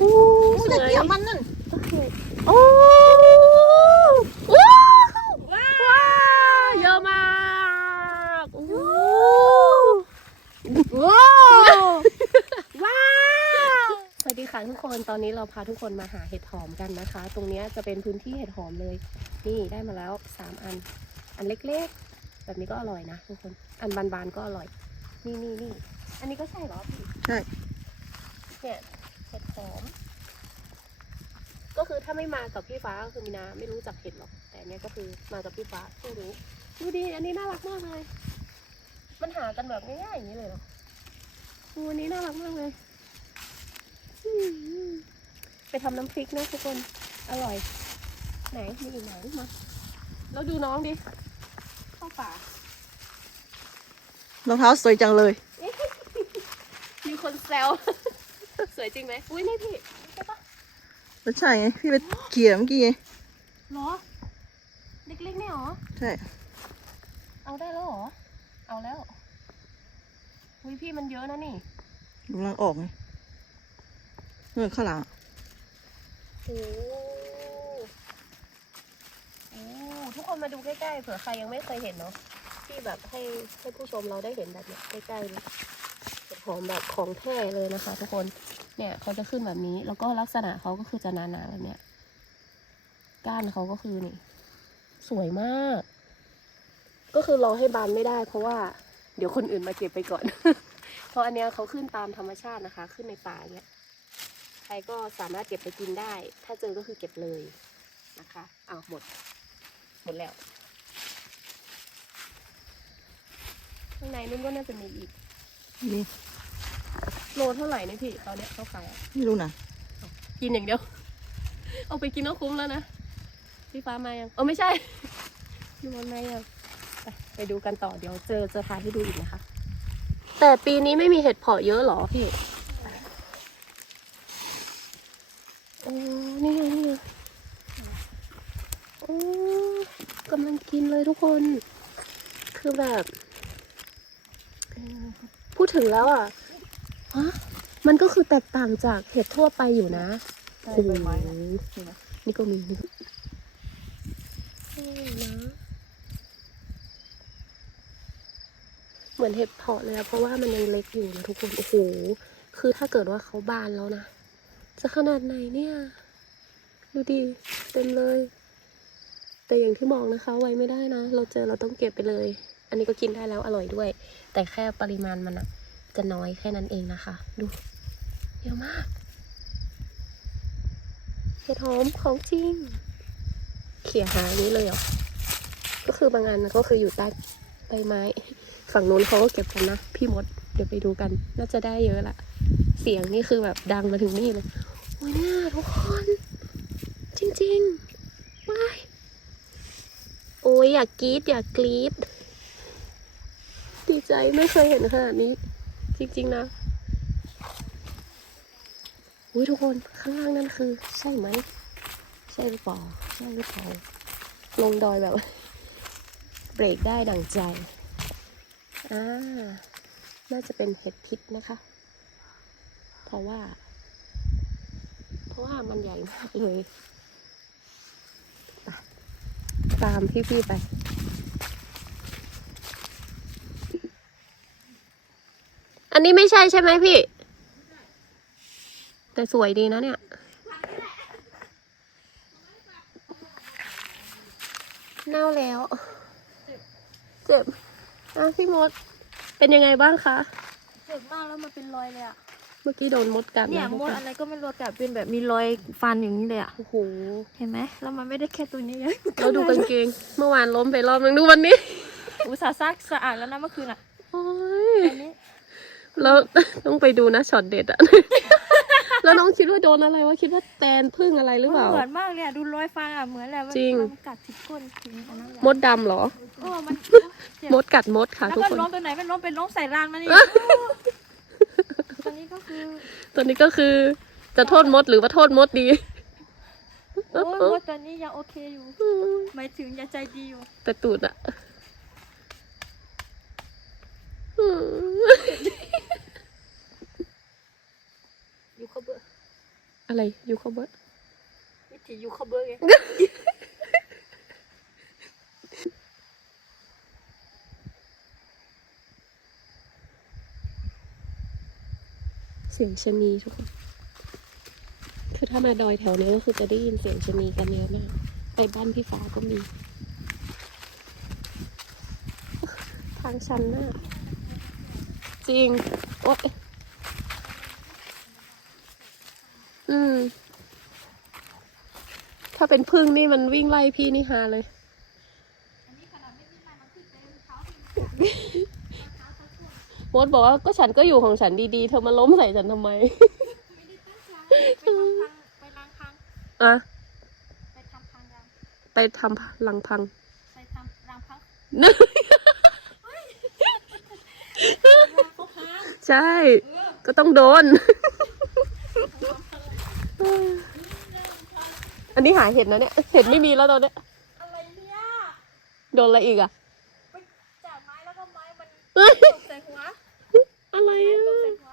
อู้สจะวยเกี่ยวมันนั่นโอ้ว้าวว้าวเยอะมากโอ้ว้าวว้าวสวัสดีค่ะทุกคนตอนนี้เราพาทุกคนมาหาเห็ดหอมกันนะคะ ตรงนี้จะเป็นพื้นที่เห็ดหอมเลย นี่ได้มาแล้วสามอัน อันเล็กๆ แบบนี้ก็อร่อยนะทุกคน อันบานๆก็อร่อย นี่นี่นี่อันนี้ก็ใช่เหรอพี่ใช่ เนี่ยเห็ดหอม ก็คือถ้าไม่มากับพี่ฟ้าก็คือมีนาไม่รู้จักเห็ดหรอก แต่อันเนี้ยก็คือมากับพี่ฟ้าเพิ่งรู้ดูดิอันนี้น่ารักมากเลย มันหากันแบบง่ายๆอย่างนี้เลยเหรอดูอันนี้น่ารักมากเลยอืมไปทำน้ำพริกนะทุกคน อร่อย ไหนมีอีกไหนมา แล้วดูน้องดิ เข้าป่ารองเท้าสวยจังเลย มีคนแซว สวยจริงไหมอุ้ยนี่พี่ใช่ปะไม่ใช่ไงพี่ไปเขี่ยเมื่อกี้ไงเหรอ เล็กๆเนี่ยเหรอ ใช่ เอาได้แล้วเหรอ เอาแล้ว อุ้ยพี่มันเยอะนะนี่กำลังออกไงเงื่อนข้างหลังอะโอ้โอ้ทุกคนมาดูใกล้ๆเผื่อใครยังไม่เคยเห็นเนาะที่แบบให้ให้ผู้ชมเราได้เห็นแบบเนี้ยใกล้ๆเลย เห็ดหอมแบบของแท้เลยนะคะ ทุกคน เนี่ยเขาจะขึ้นแบบนี้ แล้วก็ลักษณะเขาก็คือจะหนาๆแบบเนี้ย ก้านเขาก็คือนี่ สวยมาก ก็คือรอให้บานไม่ได้ เพราะว่าเดี๋ยวคนอื่นมาเก็บไปก่อน เพราะอันเนี้ยเขาขึ้นตามธรรมชาตินะคะ ขึ้นในป่าเนี้ยใครก็สามารถเก็บไปกินได้ ถ้าเจอก็คือเก็บเลยนะคะอ้าวหมด หมดแล้วข้างในนุ่นก็น่าจะมีอีกนี่ โลเท่าไหร่เนี่ยพี่ตอนเนี้ยเขาขายอะไม่รู้นะกินอย่างเดียว เอาไปกินก็คุ้มแล้วนะพี่ฟ้ามายังเออไม่ใช่ พี่มนต์มายังไปไปดูกันต่อเดี๋ยวเจอจะพาให้ดูอีกนะคะ แต่ปีนี้ไม่มีเห็ดเพาะเยอะเหรอพี่โอ้นี่ไงนี่ไงโอ้กำลังกินเลยทุกคน คือแบบเอ่อพูดถึงแล้วอะ ฮะมันก็คือแตกต่างจากเห็ดทั่วไปอยู่นะใช่โอ้โหใบไม้อะนี่นะนี่ก็มีนี่ก็เท่นะเหมือนเห็ดเพาะเลยอะเพราะว่ามันยังเล็กอยู่นะทุกคนโอ้โหคือถ้าเกิดว่าเขาบานแล้วนะจะขนาดไหนเนี่ย ดูดิเต็มเลย แต่อย่างที่บอกนะคะ ไว้ไม่ได้นะ เราเจอเราต้องเก็บไปเลย อันนี้ก็กินได้แล้วอร่อยด้วย แต่แค่ปริมาณมันอะ จะน้อยแค่นั้นเองนะคะ ดู เยอะมาก เห็ดหอมของจริง เขี่ยหาอย่างนี้เลยเหรอ ก็คือบางอันก็คืออยู่ใต้ใบไม้ ฝั่งนู้นเขาก็เก็บกันนะ พี่มด เดี๋ยวไปดูกัน น่าจะได้เยอะละ เสียงนี่คือแบบดังมาถึงนี่เลย โอ้ยเนี่ยทุกคน จริงๆว้ายโอ้ยอยากกรี๊ดอยากกรี๊ดดีใจไม่เคยเห็นขนาดนี้ จริงๆนะอุ้ยทุกคนข้างล่างนั่นคือใช่ไหม ใช่หรือเปล่าใช่หรือเปล่าลงดอยแบบ เบรกได้ดั่งใจอ่าน่าจะเป็นเห็ดพิษนะคะ เพราะว่า เพราะว่ามันใหญ่มากเลย ตามพี่ๆไป นนี้ไม่ใช่ใช่ไหมพี่ แต่สวยดีนะเนี่ย เน่าแล้ว เจ็บอะพี่มด เป็นยังไงบ้างคะ เจ็บมากแล้วมันเป็นรอยเลยอะเมื่อกี้โดนมดกัดเนี่ยะมดอะไรก็ไม่รู้กัดเป็นแบบมีรอยฟันอย่างนี้เลยอะโอ้โห เห็นไหมแล้วมันไม่ได้แค่ตัวนี้ไงแล้วดูกางเกง เมื่อวานล้มไปรอบนึงดูวันนี้อุตส่าห์ซักสะอาดแล้วนะเมื่อคืนอะโอ้ยอันนี้ แล้วต้องไปดูนะช็อตเด็ดอะ แล้วน้องคิดว่าโดนอะไรวะคิดว่าแตนพึ่งอะไรหรือเปล่า เหมือนมากเลยอะดูรอยฟันอะเหมือนแหละมันจริง มันกัดที่ก้นถึงอันนั้นแหละมดดำเหรอโอ้มันเจ็บมดกัดมดค่ะ แล้วทุกก็คน ล้มตัวไหนมันล้มเป็นล้มใส่รางมันอีกตอนนี้ก็คือตัวนี้ก็คือจะโทษมดหรือว่าโทษมดดี โอ้ยมดตอนนี้ยังโอเคอยู่หมายถึงยังใจดีอยู่แต่ตูดอะอืม ยูคาเบอร์อะไรยูคาเบอร์วิธียูคาเบอร์ไงเสียงชะนีทุกคนคือถ้ามาดอยแถวนี้ก็คือจะได้ยินเสียงชะนีกันเยอะมากไปบ้านพี่ฟ้าก็มี ทางชันมาก จริง โอ๊ยอืม ถ้าเป็นพึ่งนี่มันวิ่งไล่พี่นี่ฮาเลย มดบอกว่าก็ฉันก็อยู่ของฉันดีๆ เธอมาล้มใส่ฉันทำไม ไปล้างพังอะ ไปทำพังยังไปทำลังพัง ไปทำล้างพัง ใช่ ก็ต้องโดน อันนี้หาเห็ดนะเนี่ย เห็ดไม่มีแล้วตอนเนี้ย อะไรเนี่ยโดนอะไรอีกอะไปจับไม้แล้วก็ไม้มันเอ้ยตกใส่หัวอะไรอะตกใส่หัว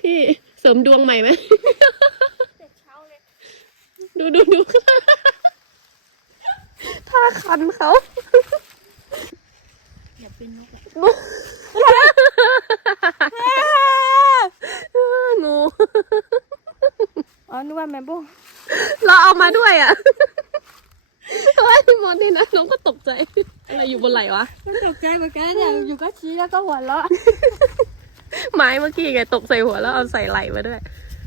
พี่เสริมดวงใหม่ไหม เด็กเช้าเลยดูดูดูท่าคันเขาอย่าเป็นนกอะ งูอ๋อนึกว่าแมมโบ้เราเอามาด้วยอะเฮ้ยมอนนี่นะน้องก็ตกใจ อะไรอยู่บนไหล่วะก็ตกใจเหมือนกันเนี่ยอยู่ก็ชี้แล้วก็หัวเราะไม้เมื่อกี้ไงตกใส่หัวแล้วเอาใส่ไหล่มาด้วย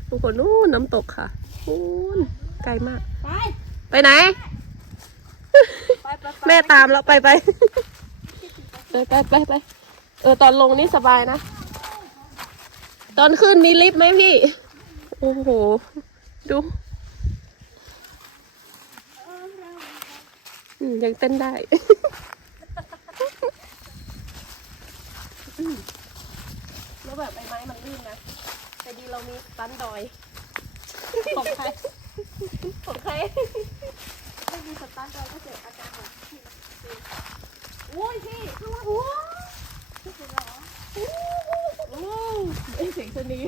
ทุกคนนู่นน้ำตกค่ะนู่นไกลมาก ไปไปไหนไปไปไปแม่ตามแล้วไปไปไปไปไปไปเออตอนลงนี่สบายนะ ตอนขึ้นมีลิฟต์ไหมพี่ โอ้โห ดูอืมยังเต้นได้อืมแล้วแบบใบไม้มันลื่นนะ แต่ดีเรามีตันดอย ของใคร ของใคร ไม่มีสตาร์ทเลยก็เจออาจารย์แบบที่โอ้ยพี่ข้างล่างโอ้ยที่สุดแล้วเหรอ โอ้ยไอเสียงชะนี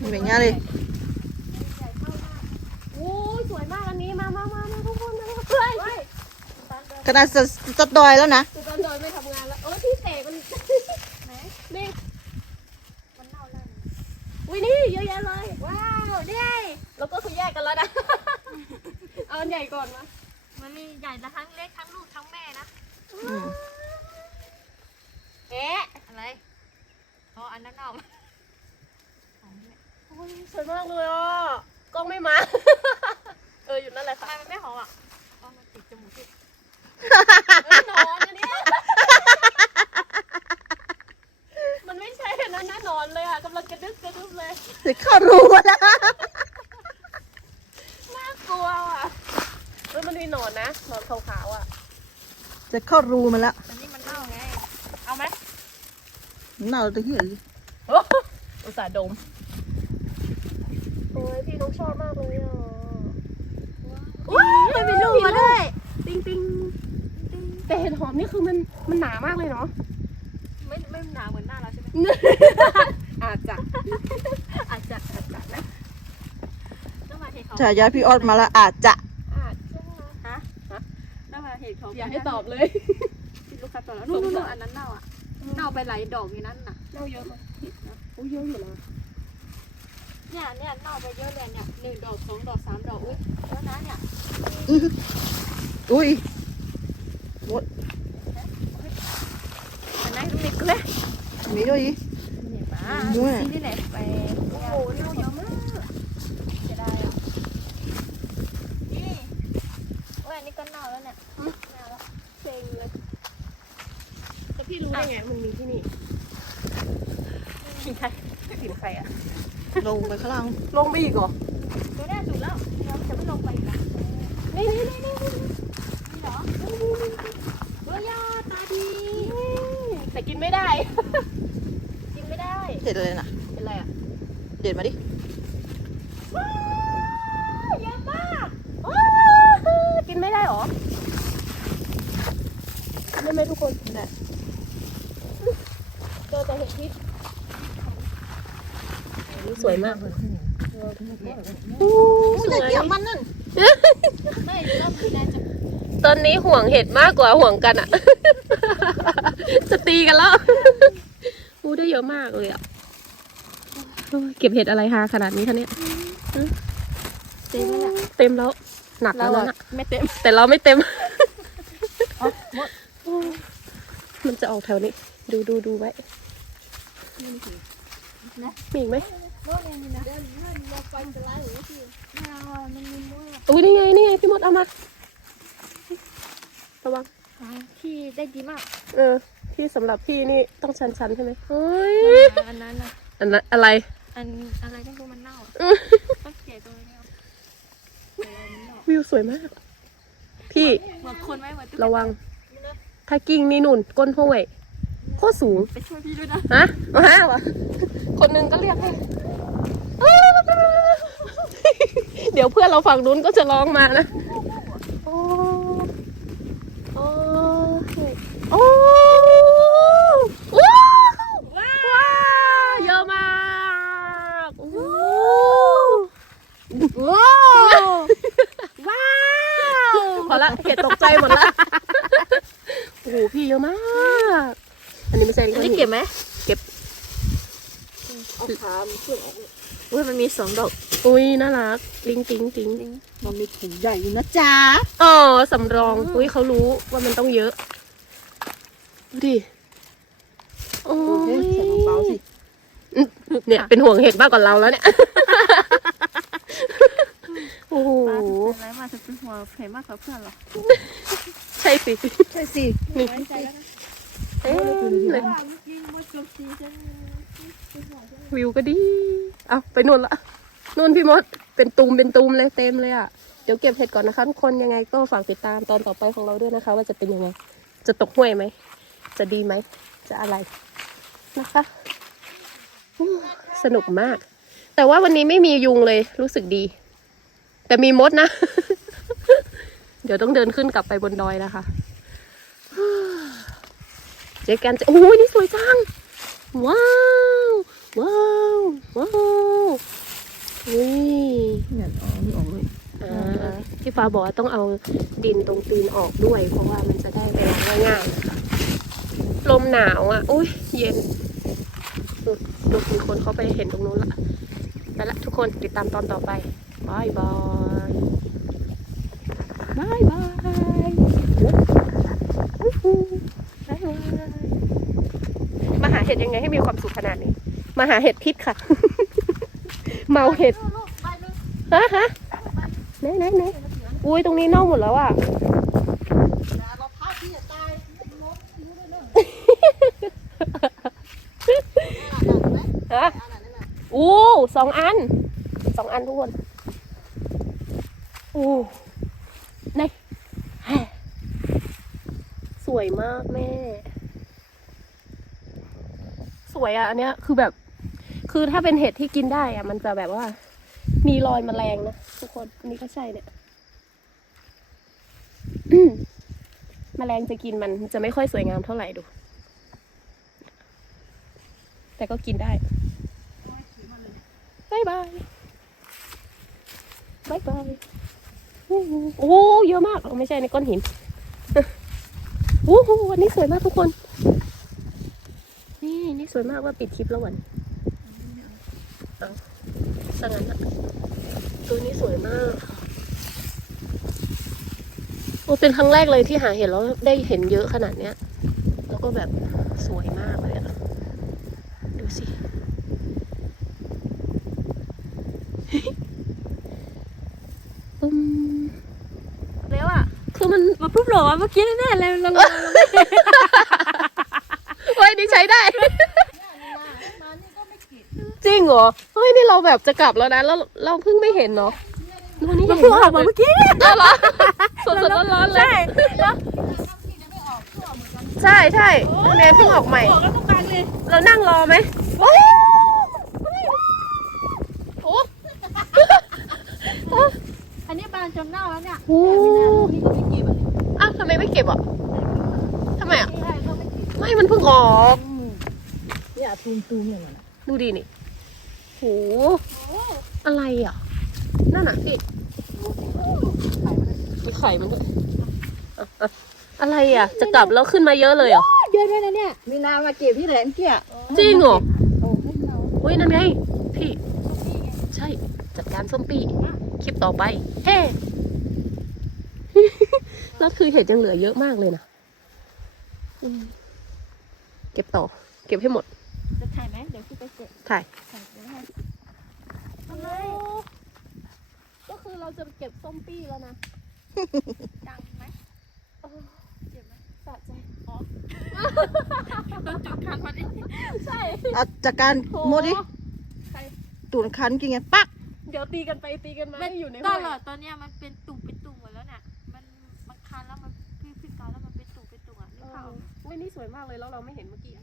มีแบบนี้เลยใหญ่เท่ามากโอ้ยสวยมากอันนี้มามามามาทุกคนมาเพื่อนสตาร์ทเลยขนาดจะจะดอยแล้วนะคือตอนโดยไม่ทำงานแล้วโอ้ยพี่เสกมันไหนนี่มันเน่าแล้วอุ้ยนี่เยอะแยะเลย ว้าวนี่แล้วก็คือแยกกันแล้วนะ เอาอันใหญ่ก่อนมามันมีใหญ่นะทั้งเล็กทั้งลูกทั้งแม่นะ อืม เอ๊ะอะไรอ๋ออันนั้นเน่าโอ้ยสวยมากเลยอะกล้องไม่มา เอออยู่นั่นแหละทำค่ะไมมันไม่หอมอะอ๋อมันติดจมูกที่เอ้ยนอนอันเนี้ยมันไม่ใช่อันนั้นนะนอนเลยอะกำลังกระดึ๊บกระดึ๊บเลย เดี๋ยวเข้ารูแล้วนะน่ากลัวอะเฮ้ยมันมีหนอนนะหนอนขาวๆอะจะเข้ารูมันละ อันนี้มันเน่าไง เอาไหม เน่าตัวเหี้ยอุตส่าห์ดม โอ้ยพี่น้องชอบมากเลยอะว้าวมันมีลูกมาด้วย ติงติงแต่เห็ดหอมนี่คือมันมันหนามากเลยเนาะ ไม่ไม่หนาเหมือนหน้าเราใช่ไหมอาจจะ อาจจะอาจจะนะต้องมาเห็ดเขาฉายาพี่ออดมาละอาจจะ อาจจะฮะต้องมาเห็ดเขาอย่าให้ตอบเลยที่ลูกค้าตอบแล้วนู่นนู่นอันนั้นเน่าอะ เน่าไปหลายดอกอยู่นั่นน่ะเน่าเยอะไหมโอ้ยเยอะอยู่นะเนี่ยเนี่ยเน่าไปเยอะเลยเนี่ยหนึ่งดอกสองดอกสามดอกอุ้ยเยอะนะเนี่ยอื้ออุ้ยอันนั้นลูกนี่เกลือมีด้วยอีกเนี่ยป้าด้วยซีนี่แหละไปโอ้โหเน่าเยอะมากจะได้อะนี่โอ้ยอันนี้ก็เน่าแล้วเนี่ยเน่าแล้วเซ็งเลยแต่ พี่รู้ได้ไงมันมีที่นี่กินใครกินใครอะลงไปข้างล่างลงไปอีกเหรอตัวแรกถูกแล้วเราจะไม่ลงไปอีกนะนี่นี่นี่นี่นี่เหรอเฮ้ยยอดตาดีแต่กินไม่ได้ กินไม่ได้เด็ดเลยนะเป็นไรอะเด็ดมาดิว้าวเยอะมากว้าวกินไม่ได้เหรอได้ไหมทุกคนได้เจอแต่เห็ดพิษสวยมากอู้สวยเกี่ยวมันนั่นไม่รอบนี้น่าจะตอนนี้ห่วงเห็ดมากกว่าห่วงกันอะจะตีกันแล้วอู้ได้เยอะมากเลยอะโอ้ยเก็บเห็ดอะไรฮะขนาดนี้คะเนี่ยเต็มแล้วเต็มแล้ว หนักเราแล้วอะนะไม่เต็ม แต่เราไม่เต็มเอาหมดมันจะออกแถวนี้ ดูดูดูไว้นะ มีอีกไหมโน่นนี่นะเดินเลื่อนรถไฟจะไล่หรือว่าพี่ไม่เอาอะมันมีมั่วอุ้ยนี่ไงนี่ไงพี่มดเอามาระวังหาที่ได้ดีมากเออพี่สำหรับพี่นี่ต้องชันชันๆใช่ไหมเฮ้ยอันนั้นอะอันนั้นอะไร อันอะไรไม่รู้มันเน่าอะต้องเกลียดตรงนี้เอาเดี๋ยวอันนี้ออกวิวสวยมาก พี่เหมือนคนไหมเหมือนตุ๊กระวังถ้ากิ้งนี่นุ่นก้นห้วย โคตรสูง ไปช่วยพี่ด้วยนะ ฮะมาฮะวะคนหนึงก็เรียกให้ เดี๋ยวเพื่อนเราฝั่งนู้นก็จะร้องมานะโอ้โอ้โอ้ว้าวว้าวเยอะมากว้าวว้าวว้าวพอละเห็ดตกใจหมดละโอ้โหพี่เยอะมาก อันนี้ไม่ใช่ อันก้อนนี้หินเก็บไหมเอาขามเพื่อนออกอุ้ยมันมีสองดอก อุ้ยน่ารักติ๊งติ๊งติ๊งมันมีถุงใหญ่อยู่นะจ๊ะอ๋อสำรอง อุ้ยเขารู้ว่ามันต้องเยอะ ดูดิ โอ้โอเคยใส่เบาๆสิ เนี่ย เป็นห่วงเห็ดมากกว่าเราแล้วเนี่ย โอ้โหป้าจะเป็นไรมาจะเป็นหัวเพลมากกว่าเพื่อนเหรอ ใช่สิ ใช่สินี่ไว้ใจแล้วนะเอ๊ะเลย วิวก็ดีเอาไปนู่นละนู่นพี่มดเป็นตุมเป็นตุมเลยเต็มเลยอะ เดี๋ยวเก็บเห็ดก่อนนะคะทุกคนยังไงก็ฝากติดตามตอนต่อไปของเราด้วยนะคะ ว่าจะเป็นยังไง จะตกห้วยไหม จะดีไหม จะอะไรนะคะ สนุกมาก แต่ว่าวันนี้ไม่มียุงเลยรู้สึกดี แต่มีมดนะ เดี๋ยวต้องเดินขึ้นกลับไปบนดอยนะคะ เจอกันจะโอ้ยนี่สวยจัง ว้าว ว้าว ว้าวอุ้ยเนี่ยอ๋อนี่ออกเลยอ่าพี่ฟ้าบอกว่าต้องเอาดินตรงตีนออกด้วย เพราะว่ามันจะได้ไปล้างง่ายๆนะคะลมหนาวอะ อุ้ยเย็นดูดูมีคนเขาไปเห็นตรงนู้นละไปละทุกคนติดตามตอนต่อไปบายบายบายบายอู้หูบายบายมาหา เห็ดยังไงให้มีความสุขขนาดนี้ มาหาเห็ดพิษค่ะ เมาเห็ดลูกไปลูกฮะฮะไหนไหนไหนอุ้ยตรงนี้เน่าหมดแล้วอะเราพักที่จะตายมดรู้ด้วยเนอะฮะอู้สองอันสองอันทุกคนอู้ไหนแฮ่สวยมากแม่ สวยอะอันเนี้ยคือแบบ คือถ้าเป็นเห็ดที่กินได้อะ มันจะแบบว่า มีรอยแมลงนะทุกคนอันนี้ก็ใช่เนี่ยแมลงจะกินมันจะไม่ค่อยสวยงามเท่าไหร่ดู แต่ก็กินได้บายบายบายบายโอ้โหเยอะมากไม่ใช่ในก้อนหินโอ้โหวันนี้สวยมากทุกคน นี่นี่สวยมากว่าปิดคลิปแล้ววันเอาสังงั้นอะตัวนี้สวยมากค่ะโอ้เป็นครั้งแรกเลยที่หาเห็นแล้วได้เห็นเยอะขนาดเนี้ย แล้วก็แบบสวยมากเลยอะดูสิอืมแล้วอะ คือมันมาปุ๊บหรอวะเมื่อกี้แน่ๆเลยเราเราเฮ้ย นี่ใช้ได้ จริงเหรอ เฮ้ย นี่เราแบบจะกลับแล้วนะ แล้วเราเพิ่งไม่เห็นเนาะวันนี้เราเห็นเพิ่งอมาอกกเลมายเมื่อกี้เนี่ยแล้วเหรอสดๆร้อนๆเลย ใช่ใช่เนยเพิ่งออกใหม่ออกแล้วต้องการเลยเรานั่งรอไหมโอ้โหอันนี้บานจนเน่าแล้วเนี่ยโอ้โหนี่ก็ไม่เก็บอะอ้าวทำไมไม่เก็บอะทำไมอะ ไม่ได้ก็ไม่ติดไม่มันเพิ่งออก เนี่ยตูมตูมๆอย่างนั้นอะดูดีนี่หอะไรอะ นั่นอะพี่มีไข่มันด้วยอะอะอะไรอะ จะกลับแล้วขึ้นมาเยอะเลยเหรอ เยอะด้วยนะเนี่ย มีนามาเก็บที่ไหนเมื่อกี้อะจริงเหรอโอ้ให้เราอุ้ยนั่นไง พี่ ใช่ จัดการส้มปีคลิปต่อไป เฮ้แล้วคือเห็ดยังเหลือเยอะมากเลยนะอืม เก็บต่อ เก็บให้หมด จะถ่ายไหมเดี๋ยวพี่ไปเก็บถ่าย ถ่ายเดี๋ยวให้ทำไมก็คือเราจะเก็บส้มปี้แล้วนะ ดังไหมเจ็บไหมสะใจโดนจุดคันพอดีใช่ เอาจากการโมดิใครตูนคันกินไงปัก เดี๋ยวตีกันไปตีกันมาให้อยู่ในตห้องลอดตอนเนี้ยมันเป็น ยนี่สวยมากเลยแล้วเราไม่เห็นเมื่อกี้